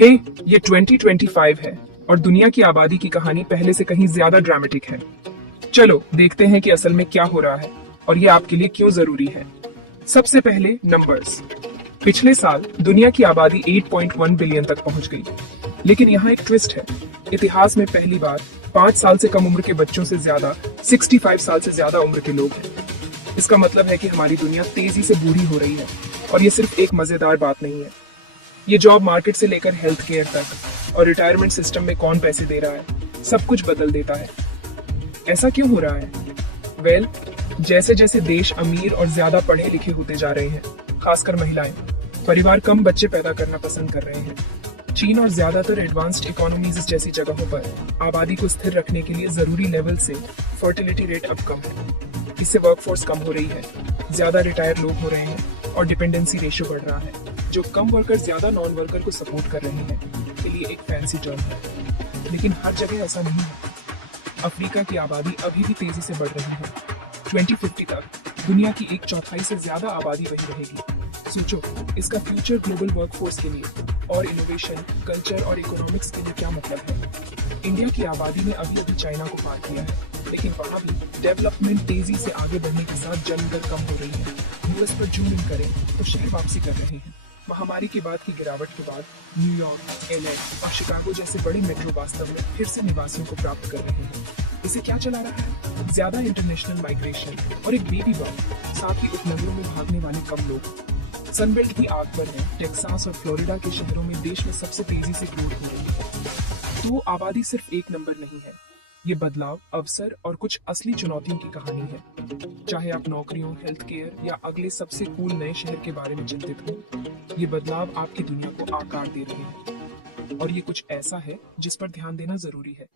हे, ये 2025 है और दुनिया की आबादी की कहानी पहले से कहीं ज्यादा ड्रामेटिक है। चलो देखते हैं कि असल में क्या हो रहा है और ये आपके लिए क्यों जरूरी है। सबसे पहले नंबर्स। पिछले साल दुनिया की आबादी 8.1 बिलियन तक पहुंच गई। लेकिन यहाँ एक ट्विस्ट है। इतिहास में पहली बार 5 साल से कम उम्र के बच्चों से ज्यादा 65 साल से ज्यादा उम्र के लोग हैं। इसका मतलब है कि हमारी दुनिया तेजी से बूढ़ी हो रही है और ये सिर्फ एक मजेदार बात नहीं है। ये जॉब मार्केट से लेकर हेल्थ केयर तक और रिटायरमेंट सिस्टम में कौन पैसे दे रहा है, सब कुछ बदल देता है। ऐसा क्यों हो रहा है? वेल, जैसे जैसे देश अमीर और ज्यादा पढ़े लिखे होते जा रहे हैं, खासकर महिलाएं, परिवार कम बच्चे पैदा करना पसंद कर रहे हैं। चीन और ज्यादातर एडवांस्ड इकोनॉमीज जैसी जगहों पर आबादी को स्थिर रखने के लिए जरूरी लेवल से फर्टिलिटी रेट अब कम है। इससे वर्कफोर्स कम हो रही है, ज्यादा रिटायर लोग हो रहे हैं और डिपेंडेंसी रेशियो बढ़ रहा है, जो कम वर्कर ज्यादा नॉन वर्कर को सपोर्ट कर रहे हैं के लिए एक फैंसी टर्म है। लेकिन हर जगह ऐसा नहीं है। अफ्रीका की आबादी अभी भी तेजी से बढ़ रही है। 2050 तक दुनिया की 1/4 से ज्यादा आबादी वही रहेगी। सोचो, इसका फ्यूचर ग्लोबल वर्कफोर्स के लिए और इनोवेशन, कल्चर और इकोनॉमिक्स के लिए क्या मतलब है। इंडिया की आबादी ने अभी अभी चाइना को पार किया है, लेकिन वहाँ भी डेवलपमेंट तेजी से आगे बढ़ने के साथ जन्म दर कम हो रही है। यूएस पर जूम इन करें तो शहर वापसी कर रहे हैं। महामारी के बाद की गिरावट के बाद न्यूयॉर्क, एलए और शिकागो जैसे बड़े मेट्रो वास्तव में फिर से निवासियों को प्राप्त कर रहे हैं। इसे क्या चला रहा है? ज्यादा इंटरनेशनल माइग्रेशन और एक बेबी बम, साथ ही उपनगरों में भागने वाले कम लोग। सनबेल्ट की आग पर है। टेक्सास और फ्लोरिडा के शहरों में देश में सबसे तेजी से ग्रोथ हो रही है। तो आबादी सिर्फ एक नंबर नहीं है। ये बदलाव, अवसर और कुछ असली चुनौतियों की कहानी है। चाहे आप नौकरियों, हेल्थ केयर या अगले सबसे कूल नए शहर के बारे में चिंतित हो, ये बदलाव आपकी दुनिया को आकार दे रहे हैं। और ये कुछ ऐसा है जिस पर ध्यान देना जरूरी है।